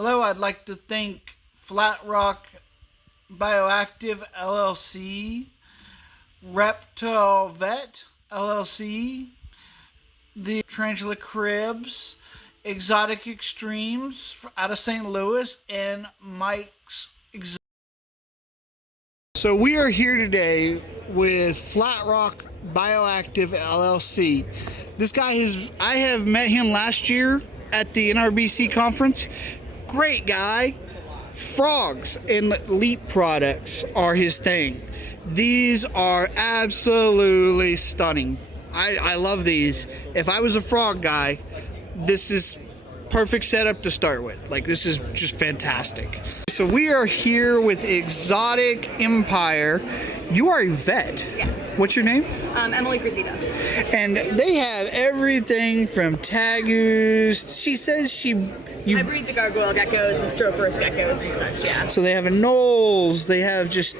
Hello, I'd like to thank Flat Rock Bioactive LLC, Reptile Vet LLC, the Tarantula Cribs, Exotic Extremes out of St. Louis, and Mike's Exotic. So we are here today with Flat Rock Bioactive LLC. This guy I have met him last year at the NARBC conference. Great guy. Frogs and leap products are his thing. These are absolutely stunning. I love these. If I was a frog guy, this is perfect setup to start with. Like, this is just fantastic. So we are here with Exotic Empire. You are a vet. Yes. What's your name? Emily Cruzita. And they have everything from tagus. She says I breed the gargoyle geckos and strophorus geckos and such, yeah. So they have anoles, they have just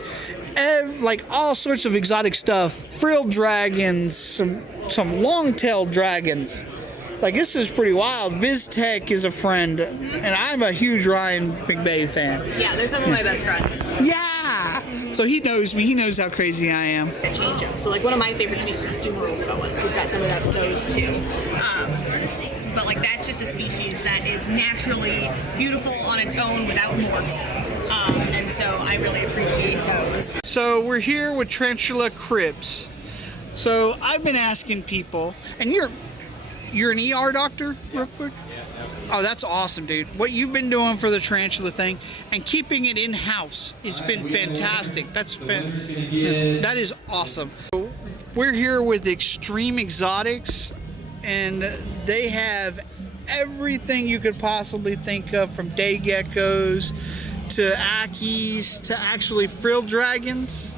like all sorts of exotic stuff. Frilled dragons, some long-tailed dragons. Like, this is pretty wild. VizTech is a friend, and I'm a huge Ryan McBay fan. Yeah, they're some of my best friends. Yeah! So he knows me. He knows how crazy I am. I change them. So, like, one of my favorite species is Dumerals boas. We've got some of those, too. But, like, that's just a species that is naturally beautiful on its own without morphs. And so I really appreciate those. So we're here with Tarantula Cribs. So I've been asking people, and you're an ER doctor, real quick? Yeah. Oh, that's awesome, dude. What you've been doing for the tarantula thing and keeping it in-house has been fantastic. That is awesome. So we're here with Extreme Exotics, and they have everything you could possibly think of, from day geckos to ackies to actually frilled dragons.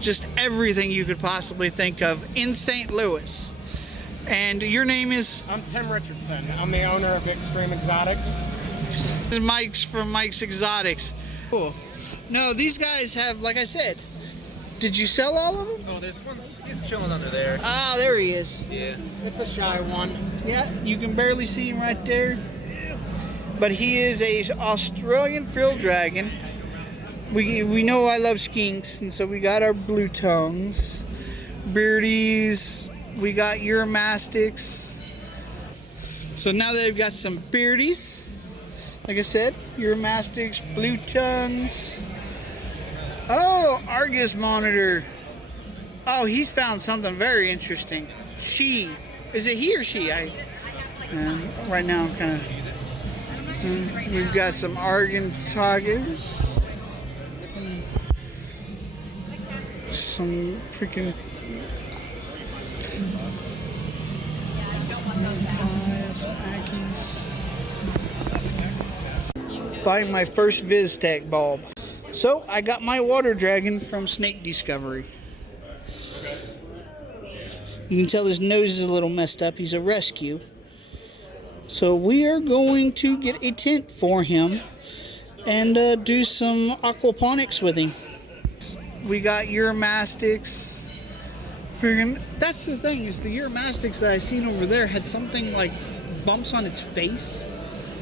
Just everything you could possibly think of in St. Louis. And your name is? I'm Tim Richardson. I'm the owner of Extreme Exotics. This is Mike's from Mike's Exotics. Cool. No, these guys have, like I said, did you sell all of them? Oh, there's one. He's chilling under there. Ah, there he is. Yeah. It's a shy one. Yeah, you can barely see him right there. But he is a Australian frilled dragon. We know I love skinks, and so we got our blue tongues, beardies. We got Uromastics. So now they've got some beardies. Like I said, Uromastics, blue tongues. Oh, Argus monitor. Oh, he's found something very interesting. She. Is it he or she? Right now I'm kind of... We've got some Argon tigers. Some freaking... Buying my first VizTech bulb. So I got my water dragon from Snake Discovery. You can tell his nose is a little messed up. He's a rescue. So we are going to get a tent for him and do some aquaponics with him. We got Uromastics. That's the thing, is the Uromastics that I seen over there had something like bumps on its face,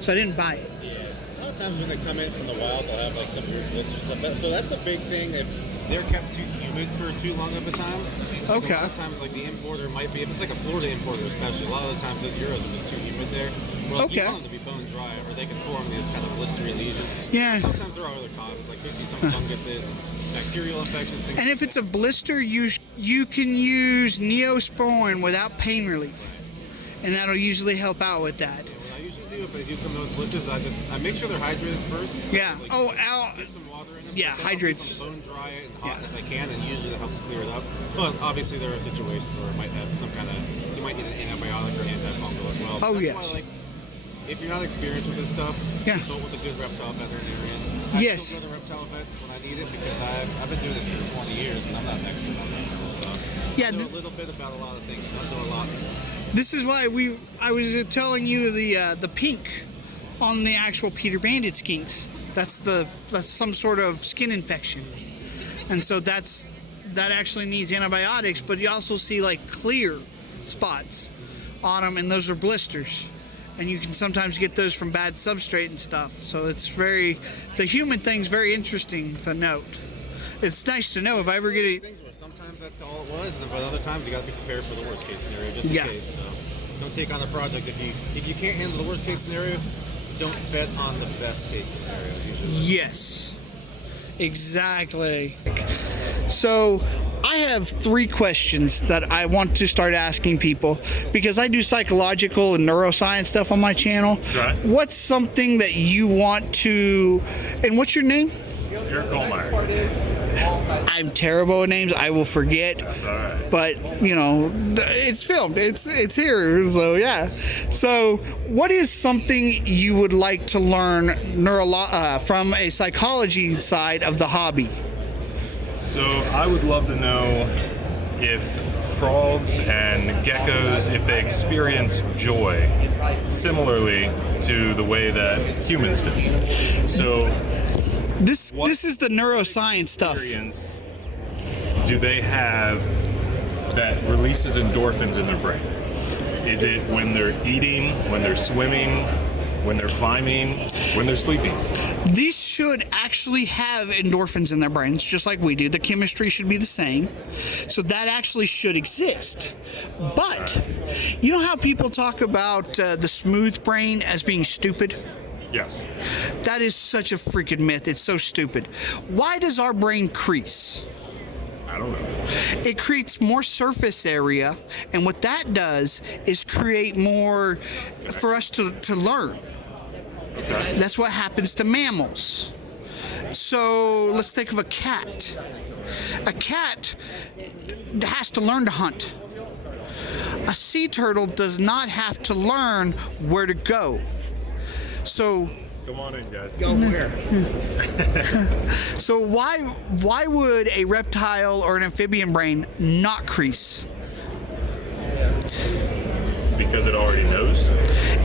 so I didn't buy it. Yeah. A lot of times when they come in from the wild, they'll have like some weird blisters or something. So that's a big thing if they're kept too humid for too long of a time. Like, okay. A lot of times, like, the importer might be, if it's like a Florida importer especially, a lot of the times those Euros are just too humid there. Well, okay. You want them to be bone dry, or they can form these kind of blistery lesions. Yeah. Sometimes there are other causes, like maybe some funguses, bacterial infections, things And like if it's a blister, you can use Neosporin without pain relief, and that'll usually help out with that. Yeah, what I usually do if I do come to those blisters, I make sure they're hydrated first. So, Yeah. Like, get some water in them. Yeah, Then I'll keep hydrates. them bone dry and hot as I can, and usually that helps clear it up. But obviously there are situations where it might have some kind of, you might need an antibiotic or antifungal as well. Oh, That's yes. why, like, if you're not experienced with this stuff, Yeah. consult with a good reptile veterinarian. Yes. I still go to reptile vets when I need it because I've been doing this for 20 years and I'm not an expert on most of this stuff. Yeah, I know a little bit about a lot of things, but I don't know a lot. This is why I was telling you the pink on the actual Peter Bandit skinks. That's some sort of skin infection, and so that actually needs antibiotics. But you also see like clear spots on them, and those are blisters. and you can sometimes get those from bad substrate and stuff. So it's the human thing's very interesting to note. It's nice to know if I ever get it. Things where sometimes that's all it was, but other times you got to be prepared for the worst case scenario, just in case. So don't take on the project if you can't handle the worst case scenario. Don't bet on the best case scenarios usually. Yes, exactly. So I have 3 questions that I want to start asking people because I do psychological and neuroscience stuff on my channel. Right. What's something that you want to, and what's your name? Eric Kohlmeyer. I'm terrible with names. I will forget. That's all right. But, you know, it's filmed. It's here. So, yeah. So, what is something you would like to learn from a psychology side of the hobby? So I would love to know if frogs and geckos, if they experience joy similarly to the way that humans do. So This is the neuroscience stuff. Do they have that releases endorphins in their brain? Is it when they're eating, when they're swimming, when they're climbing, when they're sleeping? These should actually have endorphins in their brains, just like we do. The chemistry should be the same. So that actually should exist. But you know how people talk about the smooth brain as being stupid? Yes. That is such a freaking myth. It's so stupid. Why does our brain crease? I don't know. It creates more surface area, and what that does is create more for us to learn. Okay. That's what happens to mammals. So let's think of a cat. A cat has to learn to hunt. A sea turtle does not have to learn where to go. So Come on in, guys. Go where? So why would a reptile or an amphibian brain not crease? Because it already knows.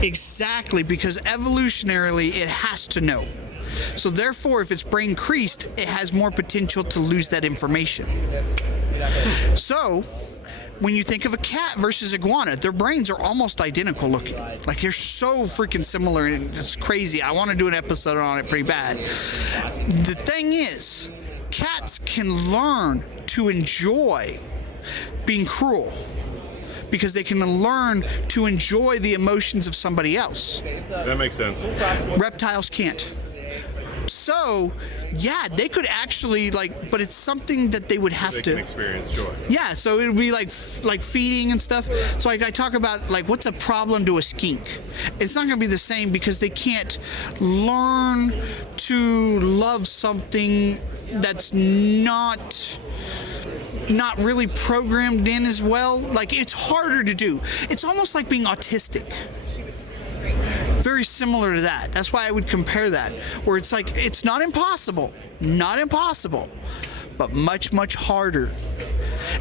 Exactly, because evolutionarily it has to know. So therefore, if its brain creased, it has more potential to lose that information. So when you think of a cat versus iguana, their brains are almost identical looking. Like they're so freaking similar, and it's crazy. I want to do an episode on it pretty bad. The thing is, cats can learn to enjoy being cruel because they can learn to enjoy the emotions of somebody else. That makes sense. Reptiles can't. So, yeah, they could actually but it's something that they would have They to can experience joy. Yeah, so it would be like feeding and stuff. So I talk about what's a problem to a skink. It's not going to be the same because they can't learn to love something that's not really programmed in as well. Like it's harder to do. It's almost like being autistic. Very similar to that. That's why I would compare that. Where it's like, it's not impossible, but much, much harder.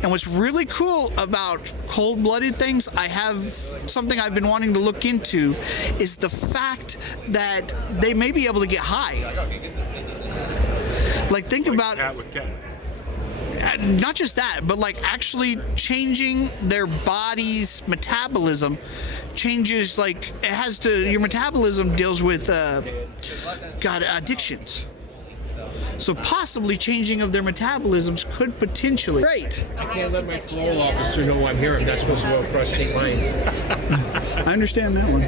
And what's really cool about cold-blooded things, I have something I've been wanting to look into, is the fact that they may be able to get high. Think about cat with cat. Not just that, but actually changing their body's metabolism changes. It has to. Your metabolism deals with addictions. So possibly changing of their metabolisms could potentially. Great. I can't let my parole officer know I'm here. I'm not supposed to go across state lines. I understand that one. I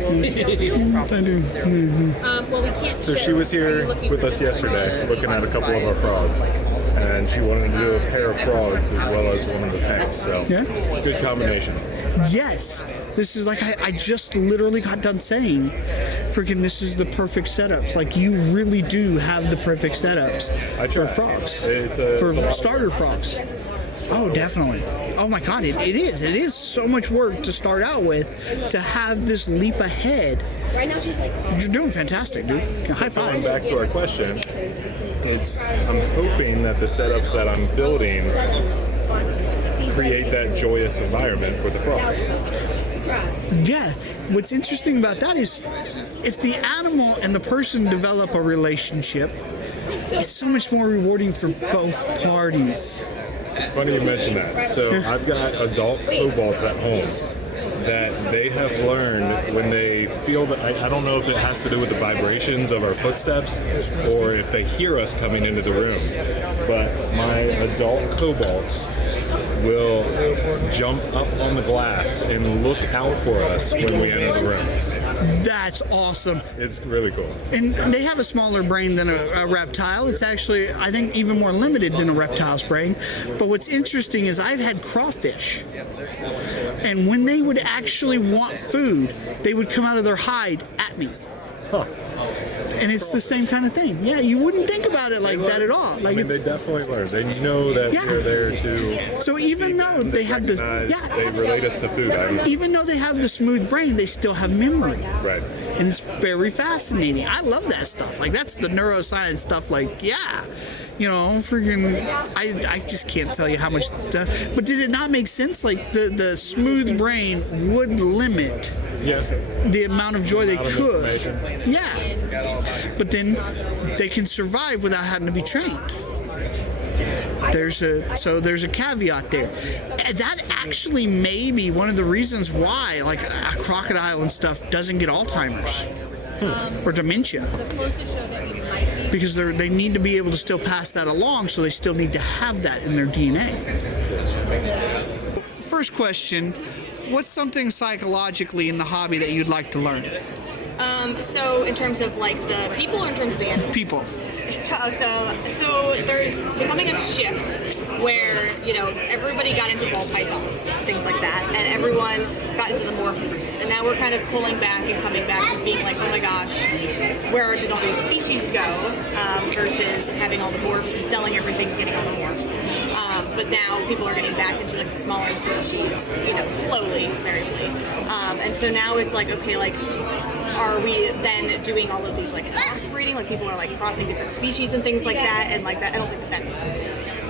do. Well, we can't. So she was here with us yesterday looking at a couple of our frogs, and she wanted to do a pair of frogs as well as one of the tanks. So Yeah. good combination. Yes. This is I just literally got done saying, freaking, this is the perfect setups. You really do have the perfect setups for frogs. For starter frogs. Oh, definitely. Oh my God, it is. It is so much work to start out with to have this leap ahead. Right now, she's like, You're doing fantastic, dude. High Going five. back to our question, I'm hoping that the setups that I'm building create that joyous environment for the frogs. Yeah. What's interesting about that is if the animal and the person develop a relationship, it's so much more rewarding for both parties. It's funny you mention that. So I've got adult cobalts at home, that they have learned when they feel that, I don't know if it has to do with the vibrations of our footsteps or if they hear us coming into the room, but my adult cobalts will jump up on the glass and look out for us when we enter the room. That's awesome. It's really cool. And they have a smaller brain than a reptile. It's actually, I think, even more limited than a reptile's brain. But what's interesting is I've had crawfish, and when they would actually want food, they would come out of their hide at me. Huh. And it's the same kind of thing. Yeah, you wouldn't think about it like that at all. Like, I mean, they definitely learn. They know that we're there to. So even though they have the they relate us to food items. even though they have the smooth brain, they still have memory. Right. And it's very fascinating. I love that stuff. Like, that's the neuroscience stuff. Like, yeah, you know, freaking. I just can't tell you how much. But did it not make sense? Like, the smooth brain would limit the amount of joy they could. Yeah. But then they can survive without having to be trained. There's a caveat there. That actually may be one of the reasons why, like, a crocodile and stuff doesn't get Alzheimer's or dementia, because they need to be able to still pass that along, so they still need to have that in their DNA. First question, what's something psychologically in the hobby that you'd like to learn? So in terms of like the people or in terms of the animals? People. So there's becoming a shift where, you know, everybody got into ball pythons, things like that, and everyone got into the morph breeds. And now we're kind of pulling back and coming back and being like, oh my gosh, where did all these species go? Versus having all the morphs and selling everything and getting all the morphs. But now people are getting back into like the smaller species, you know, slowly, variably. And so now it's like, okay, like, are we then doing all of these like crossbreeding? Like, people are like crossing different species and things like that, and like that, I don't think that that's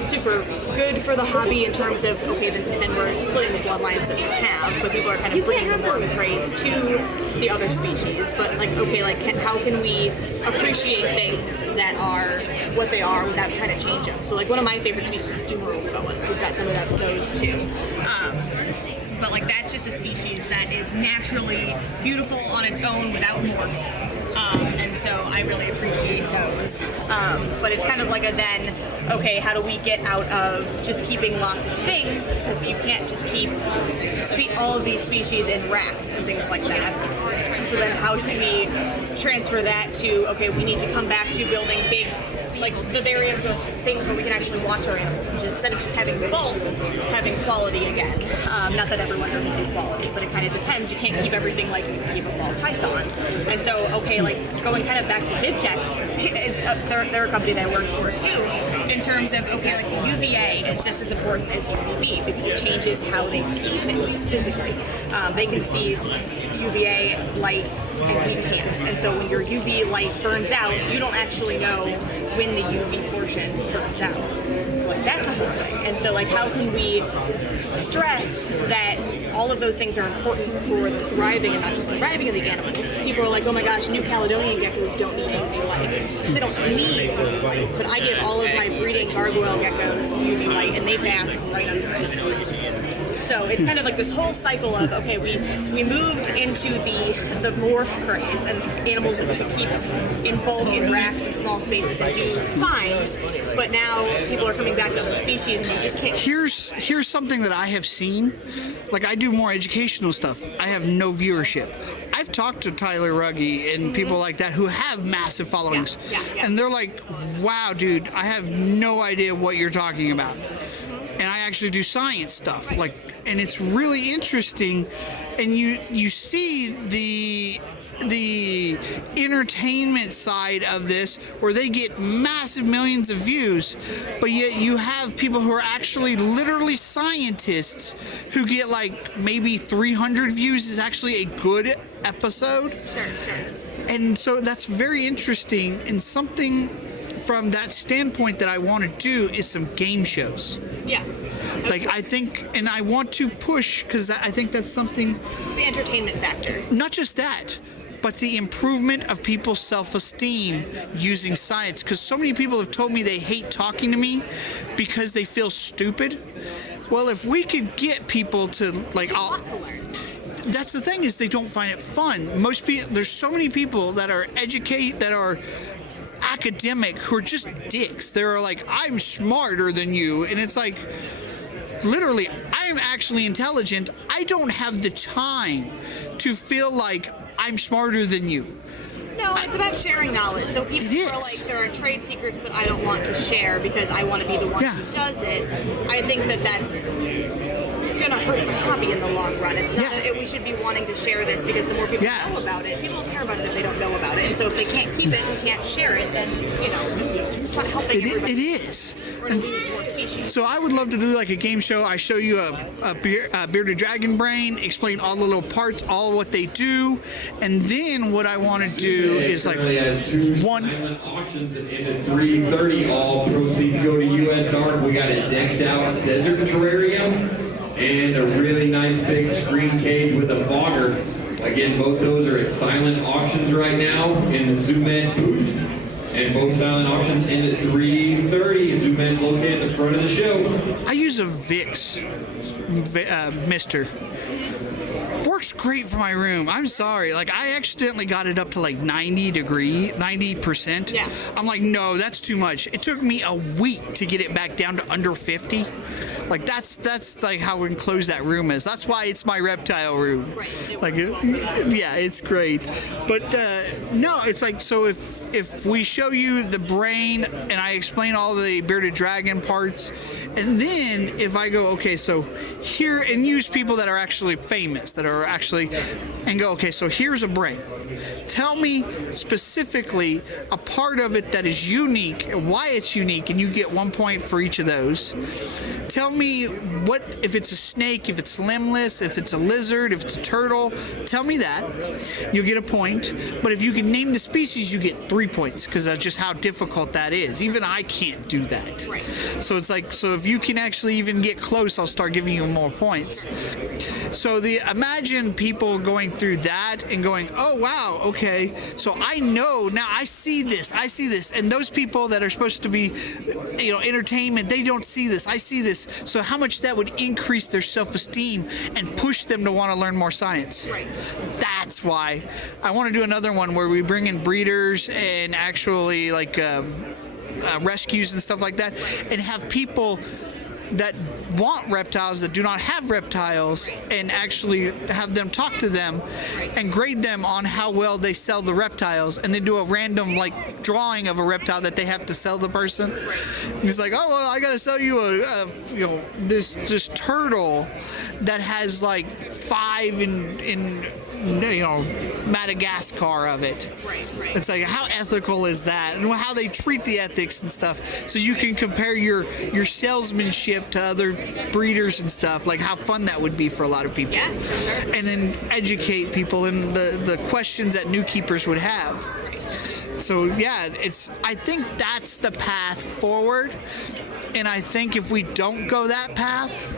super good for the hobby in terms of, okay, then we're splitting the bloodlines that we have, but people are kind of bringing the more praise to the other species. But like, okay, like, how can we appreciate things that are what they are without trying to change them? So like, one of my favorite species is Dumerals boas. We've got some of those too. But like, that's just a species that is naturally beautiful on its own without morphs. And so I really appreciate those. But it's kind of like a then, okay, how do we get out of just keeping lots of things? Because you can't just keep all of these species in racks and things like that. So then how do we transfer that to, okay, we need to come back to building big, like vivariums or things where we can actually watch our animals, and just, instead of just having bulk, having quality again. Not that everyone doesn't do quality, but it kind of depends. You can't keep everything like you can keep a ball python. And so, okay, like, going kind of back to VivTech, is they're a company that I work for too, in terms of, okay, like, the UVA is just as important as UVB because it changes how they see things physically. They can see UVA light and we can't. And so when your UV light burns out, you don't actually know when the UV portion burns out. So like, that's a whole thing. And so like, how can we stress that all of those things are important for the thriving and not just surviving of the animals? People are like, oh my gosh, New Caledonian geckos don't need UV light. Because they don't need UV light. But I give all of my breeding gargoyle geckos UV light and they bask right under it. So it's kind of like this whole cycle of, okay, we moved into the morph craze and animals that we could keep in bulk in racks and small spaces and do fine, but now people are coming back to other species and you just can't. Here's something that I have seen. Like, I do more educational stuff. I have no viewership. I've talked to Tyler Ruggie and people like that who have massive followings, and they're like, wow, dude, I have no idea what you're talking about. And I actually do science stuff, like, and it's really interesting. And you see the entertainment side of this, where they get massive millions of views, but yet you have people who are actually literally scientists who get like maybe 300 views is actually a good episode. Sure. And so that's very interesting, and something from that standpoint that I want to do is some game shows. Yeah. Like, I think, and I want to push, because I think that's something. The entertainment factor. Not just that, but the improvement of people's self-esteem using science. Because so many people have told me they hate talking to me because they feel stupid. Well, if we could get people to, like, want to learn. that's the thing, is they don't find it fun. Most people, there's so many people that are academic who are just dicks. They're like, I'm smarter than you, and it's like, literally, I'm actually intelligent. I don't have the time to feel like I'm smarter than you. No, it's about sharing knowledge. So people feel like there are trade secrets that I don't want to share because I want to be the one who does it. I think that that's gonna hurt the hobby in the long run. It's not. We should be wanting to share this because the more people know about it, people don't care about it if they don't know about it. And so if they can't keep it and can't share it, then it's not helping everybody. It is. We're gonna lose more species. So I would love to do like a game show. I show you a bearded dragon brain, explain all the little parts, all what they do, and then what I want to do is like one. Auctions at 3:30. All proceeds go to USARK. We got a decked out desert terrarium and a really nice big screen cage with a fogger. Again, both those are at silent auctions right now in the Zoo Med booth. And both silent auctions end at 3:30. Zoo Med's located at the front of the show. I use a Vicks mister. Works great for my room. I'm sorry. Like, I accidentally got it up to like 90%. Yeah. I'm like, no, that's too much. It took me a week to get it back down to under 50. Like, that's like how enclosed that room is. That's why it's my reptile room. Right. Like, yeah, it's great. But no, it's like, so if we show you the brain and I explain all the bearded dragon parts, and then if I go, okay, so here, and use people that are actually famous, that are actually, and go, okay, so here's a brain. Tell me specifically a part of it that is unique, why it's unique, and you get 1 point for each of those. Tell me what, if it's a snake, if it's limbless, if it's a lizard, if it's a turtle, tell me that. You'll get a point. But if you can name the species, you get 3 points, because that's just how difficult that is. Even I can't do that. Right. So it's like, so if you can actually even get close, I'll start giving you more points. So imagine people going through that and going, oh wow, okay, so I know now, I see this, and those people that are supposed to be, entertainment, they don't see this, I see this. So how much that would increase their self-esteem and push them to want to learn more science. Right. That's why I want to do another one where we bring in breeders and actually like rescues and stuff like that, and have people that want reptiles that do not have reptiles, and actually have them talk to them and grade them on how well they sell the reptiles, and then do a random like drawing of a reptile that they have to sell the person. And he's like, oh well, I gotta sell you this turtle that has like 5 in Madagascar of it. Right. It's like, how ethical is that, and how they treat the ethics and stuff, so you can compare your salesmanship to other breeders and stuff. Like, how fun that would be for a lot of people. Yeah, for sure. And then educate people in the questions that new keepers would have. So yeah, I think that's the path forward, and I think if we don't go that path,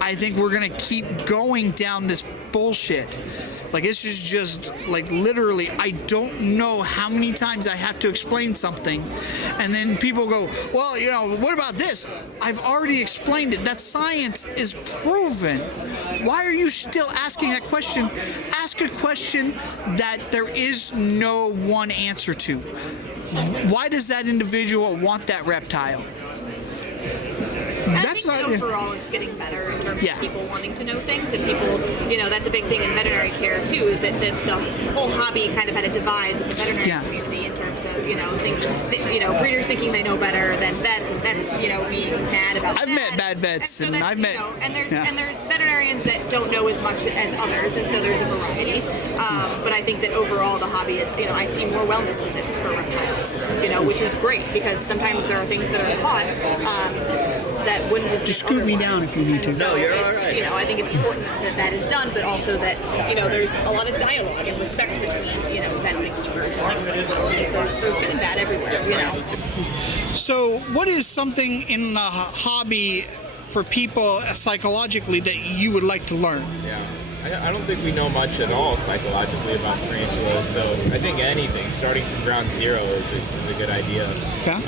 I think we're gonna keep going down this bullshit. Like, this is just like, literally, I don't know how many times I have to explain something, and then people go, well, what about this? I've already explained it. That science is proven. Why are you still asking that question? Ask a question that there is no one answer to. Why does that individual want that reptile? I think overall it's getting better in terms of people wanting to know things, and people, that's a big thing in veterinary care too, is that the whole hobby kind of had a divide with the veterinary community in terms of, breeders thinking they know better than vets, and vets, being mad about I've met bad vets, and I've met, and there's veterinarians that don't know as much as others, and so there's a variety. But I think that overall the hobby is, I see more wellness visits for reptiles, which is great, because sometimes there are things that are caught that wouldn't have just scoot me down if you need to. So you're all right. I think it's important that is done, but also that there's a lot of dialogue and respect between vets and keepers and things like that. There's good and bad everywhere. So what is something in the hobby for people psychologically that you would like to learn? Yeah. I don't think we know much at all psychologically about tarantulas, so I think anything starting from ground zero is a good idea. Okay.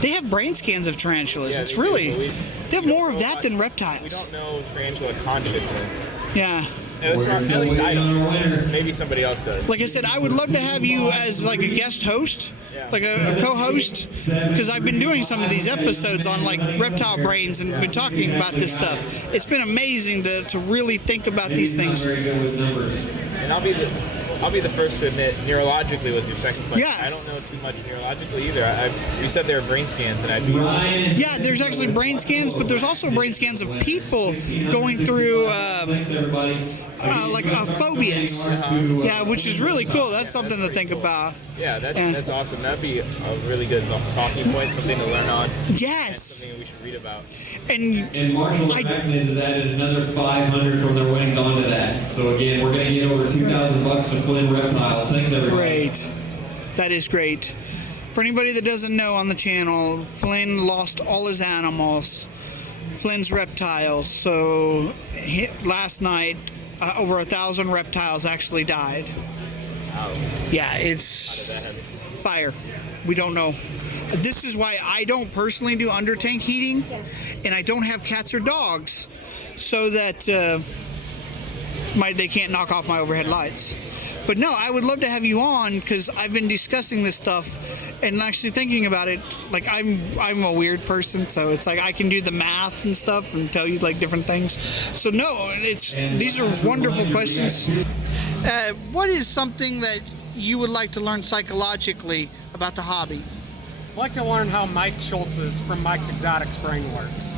They have brain scans of tarantulas. Yeah, they have more of that than reptiles. We don't know tarantula consciousness. Yeah. That's not, at least I don't. Maybe somebody else does. Like I said, I would love to have you as like a guest host, like a co-host, because I've been doing some of these episodes on like reptile brains and been talking about this stuff. It's been amazing to really think about these things. And I'll be the first to admit, neurologically was your second question. Yeah. I don't know too much neurologically either. You said there were brain scans, and I'd be... Yeah, there's actually brain scans, but there's also brain scans of people going through like phobias. Yeah, which is really cool. That's something to think about. Yeah, that's awesome. That'd be a really good talking point, something to learn on. Yes. Something we should read about. And Marshall Effectiveness has added another 500 from their winnings onto that. So again, we're going to get over $2,000 to Flynn Reptiles. Thanks, everybody. Great. That is great. For anybody that doesn't know on the channel, Flynn lost all his animals. Flynn's Reptiles. So last night, over 1,000 reptiles actually died. Wow. Yeah, it's How did that happen? fire. We don't know. This is why I don't personally do under tank heating, and I don't have cats or dogs, so that they can't knock off my overhead lights. But no, I would love to have you on, because I've been discussing this stuff and actually thinking about it. Like I'm a weird person, so it's like I can do the math and stuff and tell you like different things. So no, these are wonderful questions. What is something that you would like to learn psychologically about the hobby? I'd like to learn how Mike Schultz's from Mike's Exotics brain works.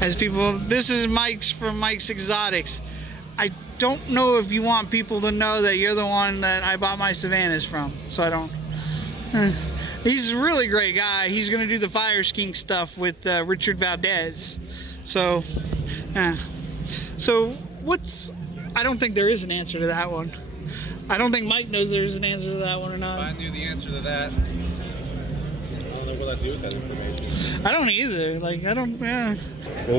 As people, this is Mike's from Mike's Exotics. I don't know if you want people to know that you're the one that I bought my Savannahs from, so I don't. He's a really great guy. He's going to do the fire skink stuff with Richard Valdez. So, I don't think there is an answer to that one. I don't think Mike knows there's an answer to that one or not. If I knew the answer to that, I don't know what I'd do with that information. I don't either. Like, I don't. Well,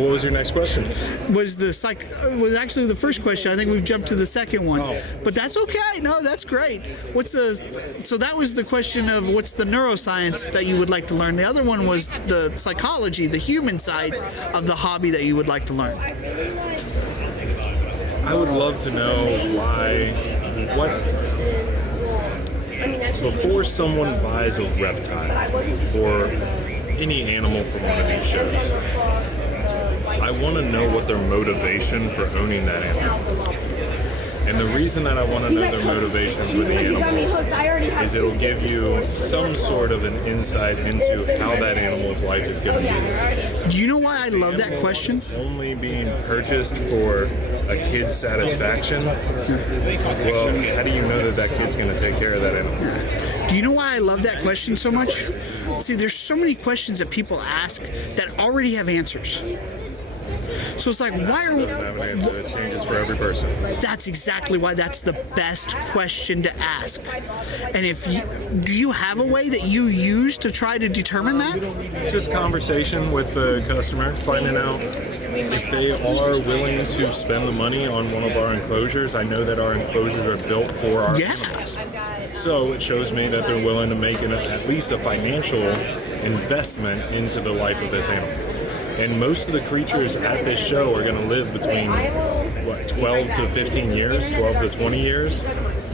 what was your next question? Was actually the first question. I think we've jumped to the second one. Oh. But that's okay. No, that's great. So that was the question of what's the neuroscience that you would like to learn. The other one was the psychology, the human side of the hobby that you would like to learn. I would love to know before someone buys a reptile or any animal from one of these shows, I want to know what their motivation for owning that animal is. And the reason that I want to know their motivation for the animal is it'll give you some sort of an insight into how that animal's life is going to be. Do you know why I love that question? Only being purchased for a kid's satisfaction. Well, how do you know that kid's going to take care of that animal? Do you know why I love that question so much? See, there's so many questions that people ask that already have answers. So it's like, why are we... It changes for every person. That's exactly why that's the best question to ask. And do you have a way that you use to try to determine that? Just conversation with the customer, finding out if they are willing to spend the money on one of our enclosures. I know that our enclosures are built for our animals. So it shows me that they're willing to make at least a financial investment into the life of this animal. And most of the creatures at this show are going to live between, 12 to 15 years, 12 to 20 years.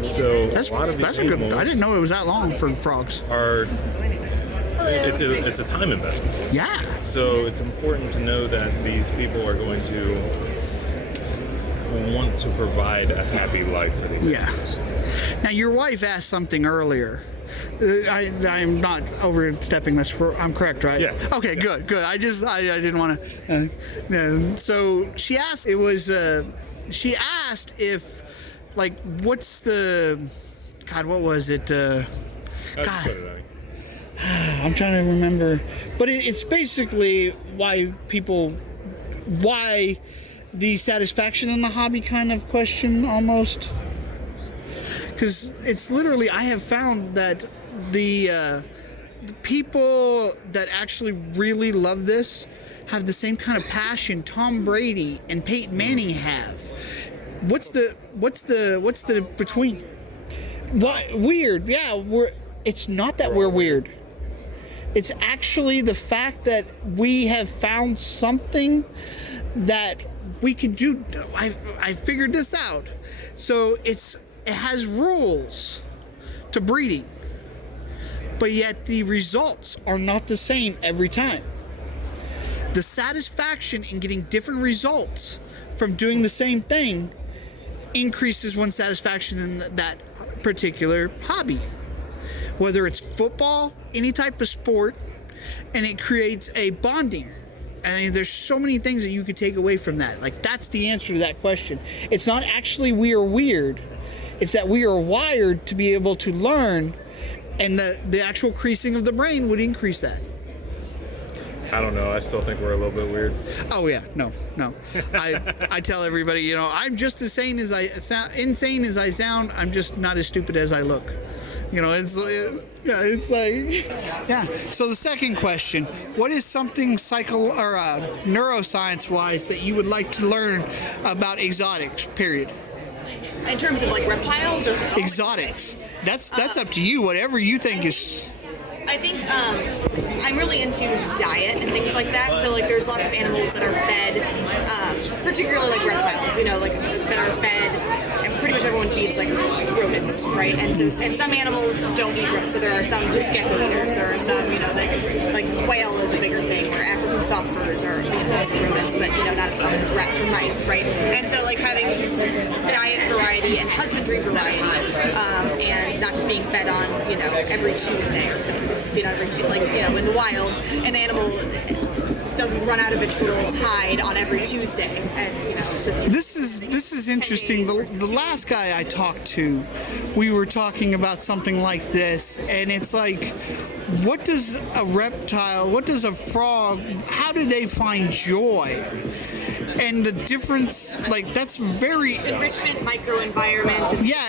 So a lot of these animals... I didn't know it was that long for frogs. It's a time investment. Yeah. So it's important to know that these people are going to want to provide a happy life for these animals. Now, your wife asked something earlier. I'm not overstepping this. I'm correct, right? Yeah. Okay, good. I didn't want to. So she asked. She asked if, like, what's the? God, what was it? I'm trying to remember. But it's basically why the satisfaction in the hobby kind of question almost. Because it's literally, I have found that the people that actually really love this have the same kind of passion Tom Brady and Peyton Manning have. What's the between? What weird? Yeah, it's not that we're weird. It's actually the fact that we have found something that we can do. I figured this out. So it has rules to breeding, but yet the results are not the same every time. The satisfaction in getting different results from doing the same thing increases one's satisfaction in that particular hobby. Whether it's football, any type of sport, and it creates a bonding. And there's so many things that you could take away from that. Like, that's the answer to that question. It's not actually we are weird. It's that we are wired to be able to learn, and the actual creasing of the brain would increase that. I don't know. I still think we're a little bit weird. Oh yeah, no. I tell everybody, you know, I'm just as insane as I sound. I'm just not as stupid as I look. You know, it's like, yeah. So the second question: what is something neuroscience-wise that you would like to learn about exotics? Period. In terms of like reptiles or exotics. That's up to you. Whatever you think is. I think I'm really into diet and things like that. So like there's lots of animals that are fed, particularly like reptiles, you know, like that are fed. And pretty much everyone feeds like rodents, right? And some animals don't eat rodents. So there are some just gecko eaters. There are some, you know, like whale is a bigger thing, or African soft furs are rodents, but you know not as common as rats or mice, right? And so like having diet variety and husbandry variety, and not just being fed on, you know, every Tuesday or so. Feed on every Tuesday, like, you know, in the wild, an animal doesn't run out of its little hide on every Tuesday, and you know. So this is interesting. The last guy I talked to, we were talking about something like this, and it's like, what does a reptile, what does a frog, how do they find joy? And the difference, like, that's very enrichment, microenvironment. Yeah,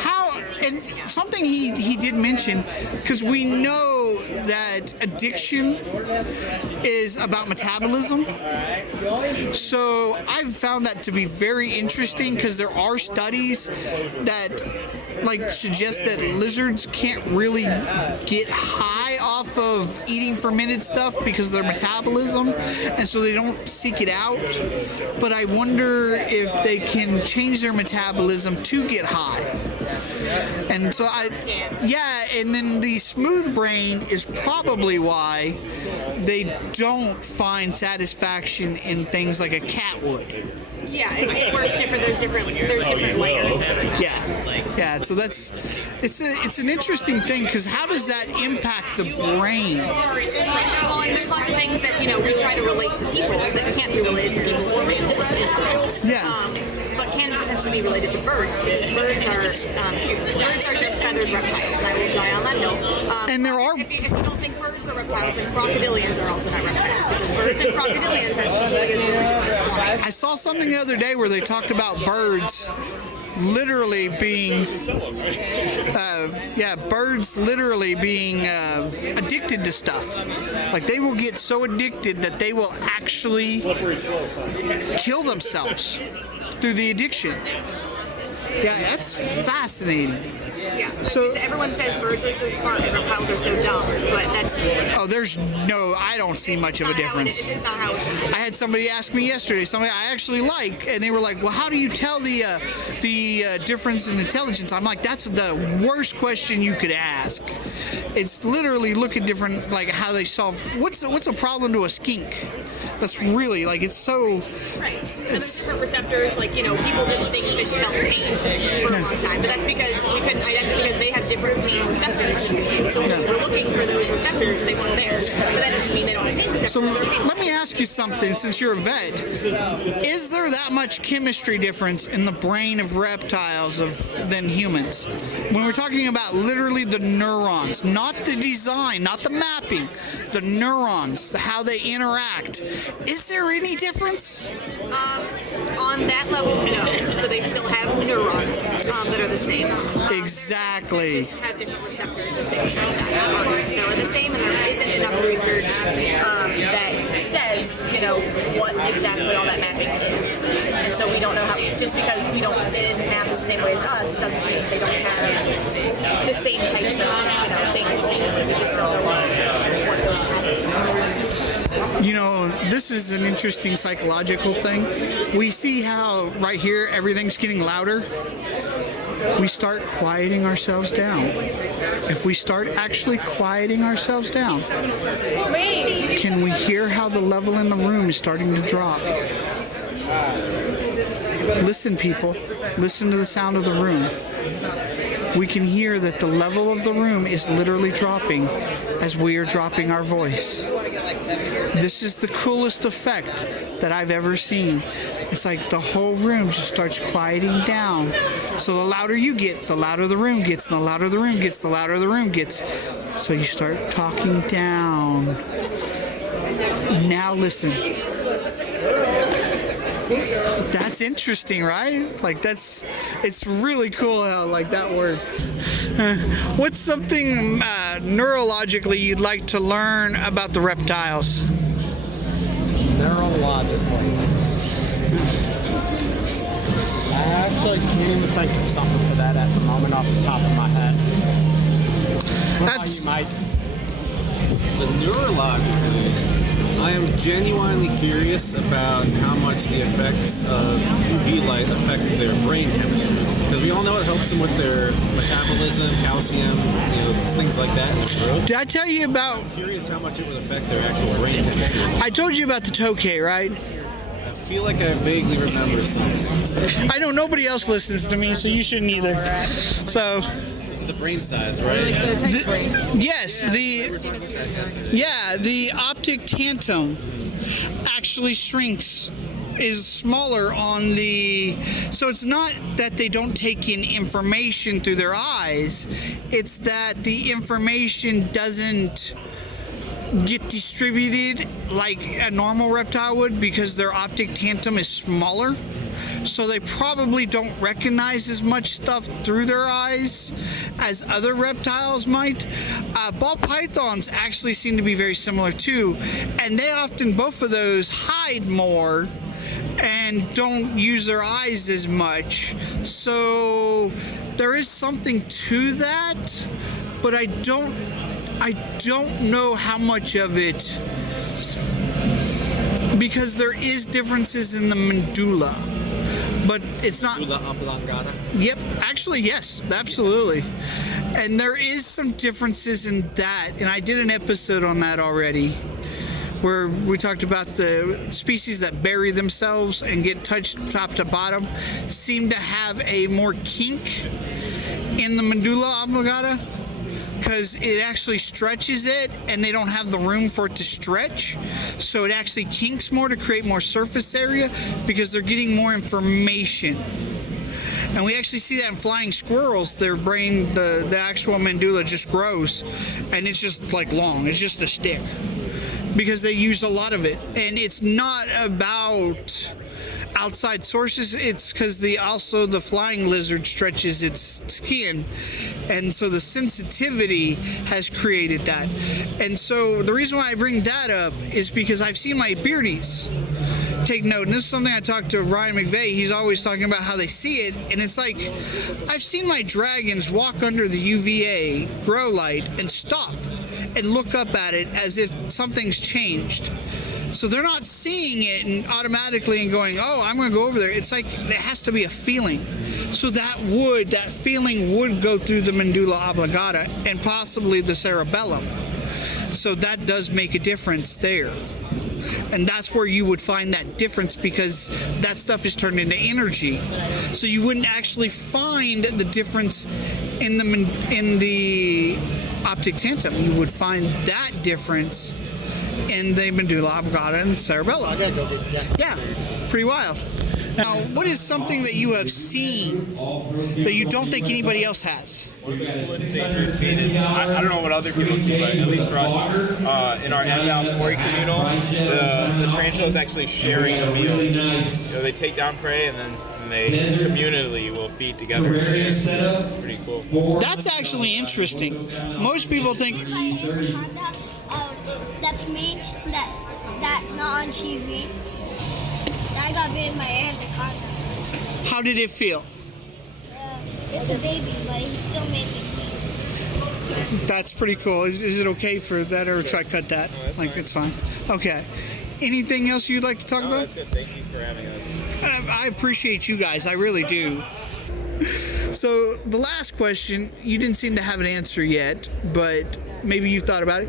how, and something he did mention, because we know that addiction is about metabolism. So I've found that to be very interesting, because there are studies that like suggest that lizards can't really get high off of eating fermented stuff because of their metabolism, and so they don't seek it out. But I wonder if they can change their metabolism to get high. And so and then the smooth brain is probably why they don't find satisfaction in things like a cat would. Yeah, it works different. There's different layers. Yeah. So it's an interesting thing, because how does that impact the brain? Well, and there's lots of things that, you know, we try to relate to people that can't be related to people or mammals in general. Yeah. But can potentially be related to birds, because birds are just feathered reptiles, and I will die on that hill. And there are. If you don't think birds are reptiles, then crocodilians are also not reptiles, because birds and crocodilians have the biggest really. I saw something the other day where they talked about birds literally being addicted to stuff. Like, they will get so addicted that they will actually kill themselves through the addiction. Yeah, that's fascinating. Yeah. So everyone says birds are so smart and reptiles are so dumb, but that's. Oh, I don't see much of a difference. It's just not how it is. I had somebody ask me yesterday, somebody I actually like, and they were like, well, how do you tell the difference in intelligence? I'm like, that's the worst question you could ask. It's literally look at different, like, how they solve. What's a problem to a skink? That's really, like, it's so. Right. And there's different receptors, like, you know, people didn't think fish felt pain for a long time, but that's because we couldn't identify, because they have different pain receptors than we do. So when we're looking for those receptors, they weren't there. But that doesn't mean they don't have pain receptors. So let me ask you something, since you're a vet. Is there that much chemistry difference in the brain of reptiles than humans? When we're talking about literally the neurons, not the design, not the mapping, the neurons, how they interact. Is there any difference? On that level, no. So they still have neurons that are the same. Exactly. They just have different receptors and things like that. Not necessarily the same, and there isn't enough research that says, you know, what exactly all that mapping is. And so we don't know how, just because it isn't mapped the same way as us, doesn't mean they don't have the same types of, you know, things. Ultimately, we just don't know what those patterns are. You know, know, this is an interesting psychological thing. We see how right here everything's getting louder. We start quieting ourselves down. If we start actually quieting ourselves down, can we hear how the level in the room is starting to drop? Listen, people. Listen to the sound of the room. We can hear that the level of the room is literally dropping as we are dropping our voice. This is the coolest effect that I've ever seen. It's like the whole room just starts quieting down. So the louder you get, the louder the room gets, and the louder the room gets, the louder the room gets. So you start talking down. Now listen. That's interesting, right? Like it's really cool how like that works. What's something neurologically you'd like to learn about the reptiles? Neurologically. I actually can't even think of something for that at the moment off the top of my head. That's You might. So neurologically, I am genuinely curious about how much the effects of UV light affect their brain chemistry. Because we all know it helps them with their metabolism, calcium, things like that in their growth. Did I tell you about? I'm curious how much it would affect their actual brain chemistry. I told you about the tokay, right? I feel like I vaguely remember some. I know nobody else listens to me, so you shouldn't either. So. The brain size, right? Yes, the optic tantum actually shrinks, is smaller on the, so it's not that they don't take in information through their eyes, it's that the information doesn't get distributed like a normal reptile would because their optic tantum is smaller. So they probably don't recognize as much stuff through their eyes as other reptiles might. Ball pythons actually seem to be very similar too, and they often, both of those, hide more and don't use their eyes as much. So there is something to that, but I don't know how much of it, because there is differences in the medulla. But it's not. Yep, actually, yes, absolutely. And there is some differences in that, and I did an episode on that already, where we talked about the species that bury themselves and get touched top to bottom seem to have a more kink in the medulla oblongata, because it actually stretches it and they don't have the room for it to stretch, so it actually kinks more to create more surface area because they're getting more information. And we actually see that in flying squirrels. Their brain, the actual medulla just grows and it's just like long, it's just a stick, because they use a lot of it. And it's not about outside sources, it's because also the flying lizard stretches its skin, and so the sensitivity has created that. And so the reason why I bring that up is because I've seen my beardies take note, and this is something I talked to Ryan McVeigh. He's always talking about how they see it, and it's like I've seen my dragons walk under the UVA grow light and stop and look up at it as if something's changed. So they're not seeing it and automatically and going, oh, I'm going to go over there. It's like it has to be a feeling. So that feeling would go through the medulla oblongata and possibly the cerebellum. So that does make a difference there. And that's where you would find that difference, because that stuff is turned into energy. So you wouldn't actually find the difference in the optic tantum. You would find that difference in the medulla oblongata and cerebellum. I gotta go get that. Yeah, pretty wild. Now, what is something that you have seen that you don't think anybody else has? One of the coolest things we've seen is, I don't know what other people see, but at least for us, in our N-Val 4 communal, the tarantula is actually sharing a meal. They take down prey and then they communally will feed together. Pretty cool. That's actually interesting. Most people think that's me, that not on TV. I got bit in my anaconda. How did it feel? It's a baby, but he's still making meat. That's pretty cool. Is it okay for that, or should I cut that? Like, it's fine. Okay. Anything else you'd like to talk about? That's good. Thank you for having us. I appreciate you guys. I really do. So the last question, you didn't seem to have an answer yet, but maybe you've thought about it.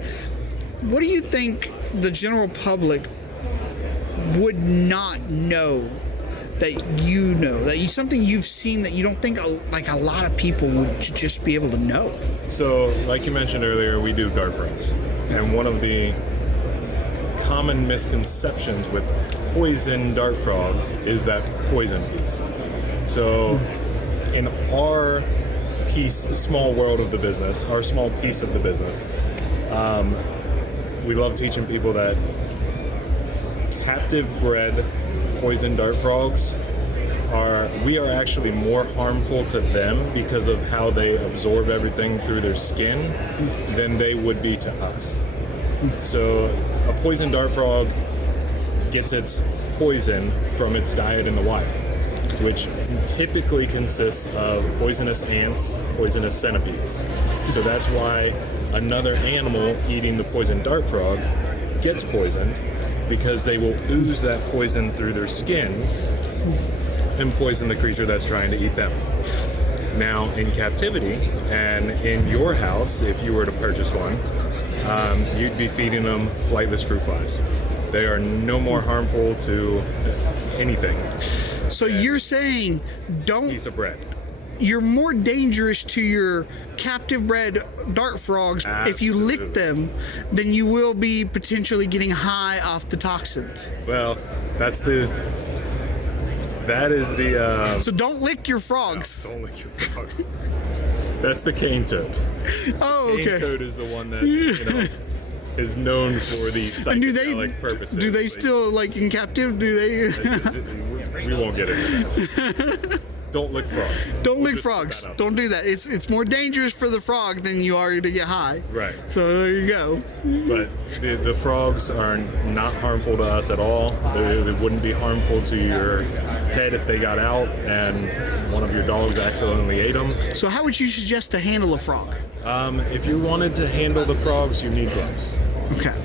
What do you think the general public would not know that you know, that something you've seen that you don't think like a lot of people would just be able to know? So, like you mentioned earlier, we do dart frogs, and one of the common misconceptions with poison dart frogs is that poison piece. So, in our small world of the business, our small piece of the business, we love teaching people that captive bred poison dart frogs we are actually more harmful to them because of how they absorb everything through their skin than they would be to us. So a poison dart frog gets its poison from its diet in the wild, which typically consists of poisonous ants, poisonous centipedes. So that's why another animal eating the poison dart frog gets poisoned, because they will ooze that poison through their skin and poison the creature that's trying to eat them. Now, in captivity and in your house, if you were to purchase one, you'd be feeding them flightless fruit flies. They are no more harmful to anything. So you're saying Piece of bread. You're more dangerous to your captive bred dart frogs if you lick them than you will be potentially getting high off the toxins. Well, that is the so don't lick your frogs. No, don't lick your frogs. That's the cane toad. Oh, okay. Cane toad is the one that is known for the psychedelic purposes. Do they still, like, in captive? Do they? We won't get into that. Don't lick frogs. Don't lick frogs. Don't do that. It's more dangerous for the frog than you are to get high. Right. So there you go. But the frogs are not harmful to us at all. They wouldn't be harmful to your pet if they got out and one of your dogs accidentally ate them. So how would you suggest to handle a frog? If you wanted to handle the frogs, you need gloves. Okay.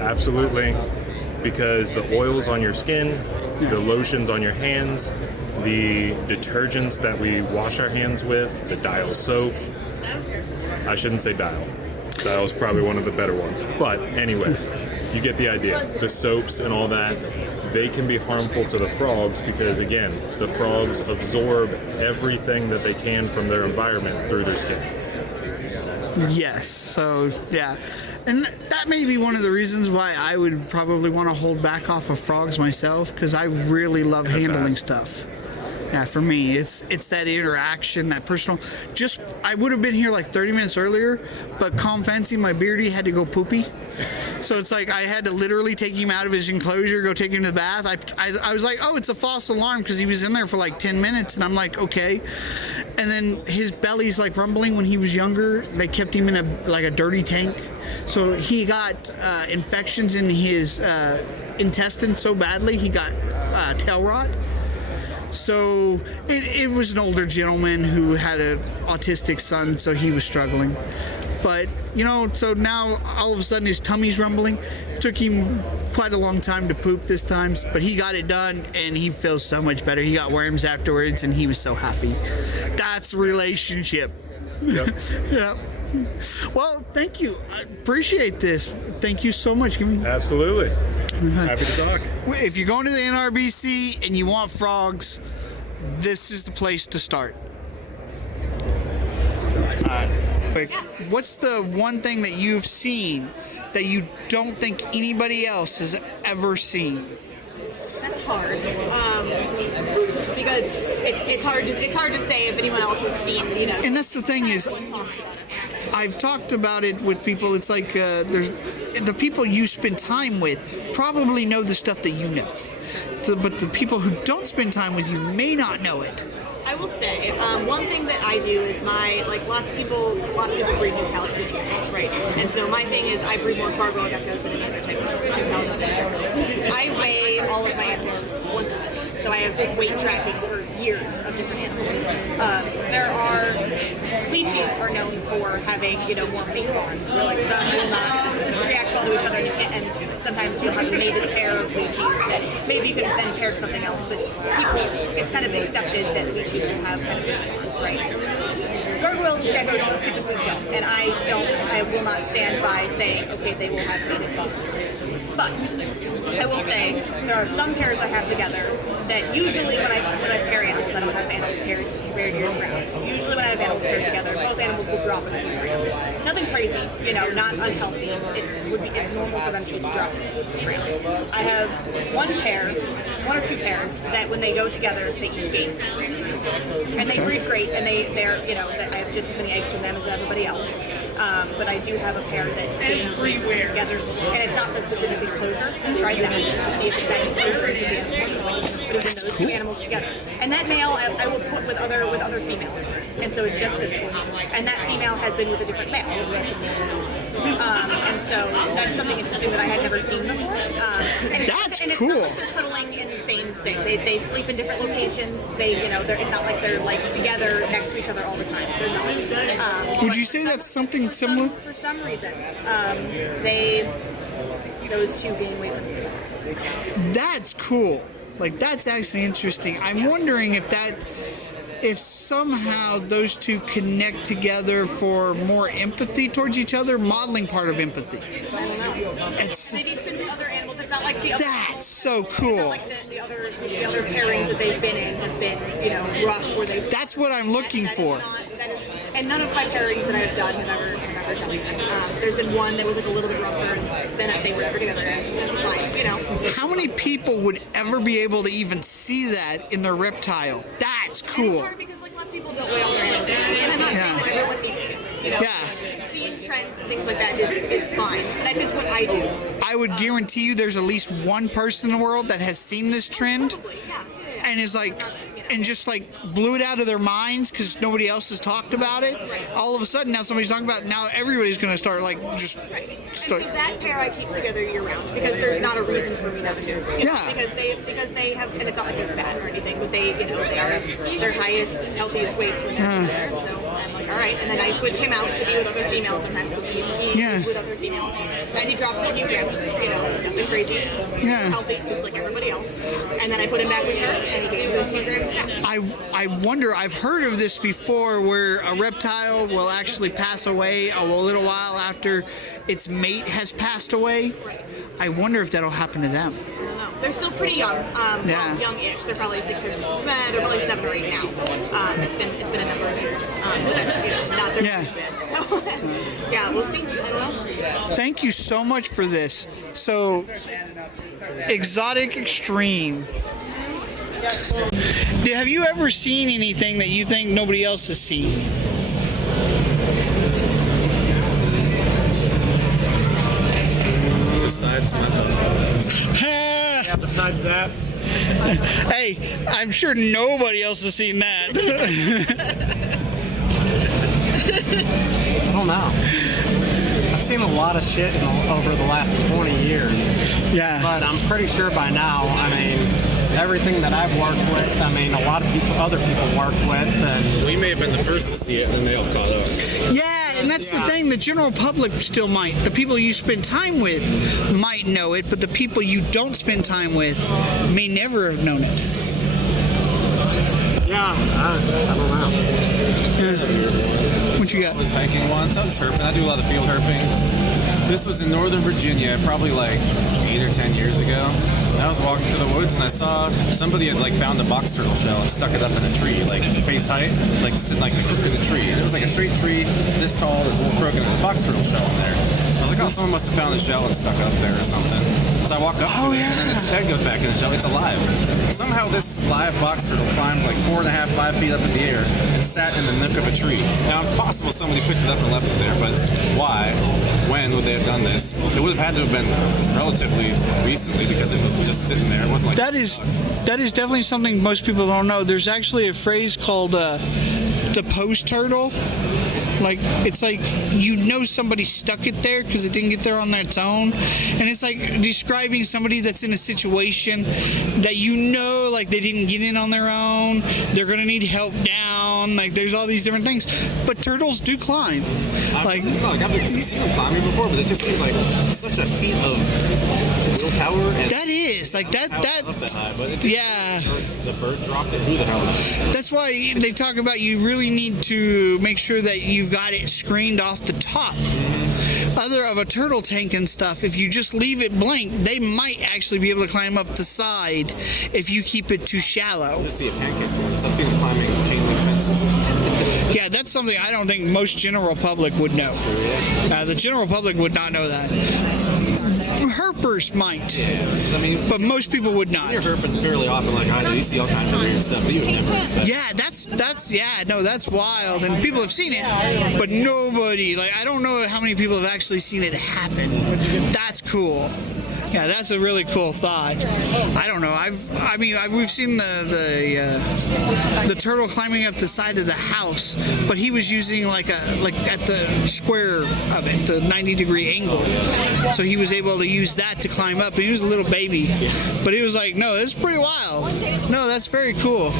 Absolutely. Because the oils on your skin, the lotions on your hands, the detergents that we wash our hands with, the Dial soap. I shouldn't say Dial. Dial's probably one of the better ones. But anyways, you get the idea. The soaps and all that, they can be harmful to the frogs because, again, the frogs absorb everything that they can from their environment through their skin. Yes. So, yeah. And that may be one of the reasons why I would probably want to hold back off of frogs myself, because I really love handling stuff. Yeah, for me, it's that interaction, that personal. I would have been here like 30 minutes earlier, but Calm Fancy, my beardy, had to go poopy. So it's like I had to literally take him out of his enclosure, go take him to the bath. I was like, oh, it's a false alarm, because he was in there for like 10 minutes, and I'm like, okay. And then his belly's like rumbling. When he was younger, they kept him in a dirty tank. So he got infections in his intestines so badly, he got tail rot. So it was an older gentleman who had an autistic son, so he was struggling. But, so now all of a sudden his tummy's rumbling. Took him quite a long time to poop this time, but he got it done and he feels so much better. He got worms afterwards and he was so happy. That's relationship. Yep. Yep. Well, thank you. I appreciate this. Thank you so much. Absolutely. Happy to talk. If you're going to the NARBC and you want frogs, this is the place to start. What's the one thing that you've seen that you don't think anybody else has ever seen? That's hard, because it's hard to say if anyone else has seen, And that's the thing is, talks about it. I've talked about it with people. It's like there's the people you spend time with probably know the stuff that you know, but the people who don't spend time with you may not know it. I will say, one thing that I do is lots of people breed new calico geckos, right? And so my thing is I breed more cargo geckos than any other type of new calico gecko. I weigh all of my animals once a week, so I have weight tracking for years of different animals. Leeches are known for having, more mate bonds, where some will not react well to each other, and sometimes sometimes you'll have a mated pair of leeches that maybe you can then pair to something else, but people, it's kind of accepted that leeches will have kind of those bonds, right? Gargoyles and geckos typically don't, and I will not stand by saying, okay, they will have mated bonds. But I will say there are some pairs I have together that usually when I pair animals, I don't have animals paired year round. Usually when I have animals paired together, both animals will drop a few grams. Nothing crazy, not unhealthy. It's normal for them to each drop a few grams. I have one or two pairs that when they go together, they each gain. And they breed great, and they're I have just as many eggs from them as everybody else. But I do have a pair that gains together, and it's not the specific enclosure. I tried that just to see if it's that enclosure. But it's those two animals together. And that male I will put with other females, and so it's just this one. And that female has been with a different male. And so that's something interesting that I had never seen before. That's and cool. It's not like they're cuddling in the same thing. They sleep in different locations. It's not like they're like together next to each other all the time. They're not. Would you say that's something similar? For some reason, those two gain weight. That's cool. Like, that's actually interesting. I'm wondering if somehow those two connect together for more empathy towards each other, modeling part of empathy. I don't know. Maybe it's been with other animals. It's not like the other. That's so cool. It's not like the other pairings that they've been in have been rough where they. That's what I'm looking for. And none of my pairings that I've done have ever done that. There's been one that was like a little bit rougher, and then they were together, and that's fine. How many people would ever be able to even see that in their reptile? That's cool. And it's hard because lots of people don't weigh all their animals, and I'm not saying that everyone needs to. Seeing trends and things like that is fine. That's just what I do. I would guarantee you there's at least one person in the world that has seen this trend. Probably, yeah. And is like, and just like blew it out of their minds because nobody else has talked about it. All of a sudden now somebody's talking about it. Now everybody's going to start like just start. So that pair I keep together year round because there's not a reason for me not to. Because they have, and it's not like they're fat or anything, but they are their highest, healthiest weight when they're there. So I'm like, all right, and then I switch him out to be with other females sometimes because he is with other females, and he drops a few grams, nothing crazy, healthy, just like everybody else. And then I put him back with her, and he gains those few grams back. I wonder, I've heard of this before where a reptile will actually pass away a little while after its mate has passed away. Right. I wonder if that'll happen to them. I don't know. They're still pretty young, young-ish. They're probably 6 or 7. They're probably 7 or 8 now. It's been a number of years, but that's not their first bit. So we'll see. I don't know. Thank you so much for this. So, Exotic Extreme. Have you ever seen anything that you think nobody else has seen? Besides my Yeah, besides that. Hey, I'm sure nobody else has seen that. I don't know. I've seen a lot of shit over the last 20 years. Yeah. But I'm pretty sure by now, everything that I've worked with, a lot of other people worked with. And we may have been the first to see it, and then they all caught up. Yeah, and that's the thing. The general public still might. The people you spend time with might know it, but the people you don't spend time with may never have known it. Yeah, I don't know. What you got? I was hiking once. I was herping. I do a lot of field herping. This was in Northern Virginia, probably like 8 or 10 years ago. I was walking through the woods and I saw somebody had found a box turtle shell and stuck it up in a tree, face height, sitting the crook of the tree. And it was a straight tree, this tall, this little crook, and there's a box turtle shell in there. I was like, oh, someone must have found a shell and stuck it up there or something. So I walk up to it, and then its head goes back in the shell. It's alive. Somehow this live box turtle climbed 4.5, 5 feet up in the air and sat in the nook of a tree. Now it's possible somebody picked it up and left it there, but why? When would they have done this? It would have had to have been relatively recently because it was just sitting there. It wasn't that is definitely something most people don't know. There's actually a phrase called the post turtle, Like, it's like, you know somebody stuck it there because it didn't get there on its own. And it's like describing somebody that's in a situation that you know, like, they didn't get in on their own. They're going to need help down. Like, there's all these different things. But turtles do climb. I've seen them climbing before, but it just seems like such a feat of willpower. And that is. Like, that up that high, but it yeah. The bird dropped it. Who the hell knows? That's why they talk about you really need to make sure that you've got it screened off the top. Other of a turtle tank and stuff, if you just leave it blank, they might actually be able to climb up the side if you keep it too shallow. Let's see a pancake tortoise. I've seen them climbing chain link fences. Yeah, that's something I don't think most general public would know. The general public would not know that. Herpers might, I mean, but most people would not. You're herping fairly often, like I do. You see all kinds of weird stuff that you would never expect. Yeah, that's wild, and people have seen it, but nobody, like, I don't know how many people have actually seen it happen. That's cool. Yeah, that's a really cool thought. I don't know. We've seen the turtle climbing up the side of the house, but he was using like at the square of it, the 90-degree angle. So he was able to use that to climb up. And he was a little baby, but he was like, no, that's pretty wild. No, that's very cool.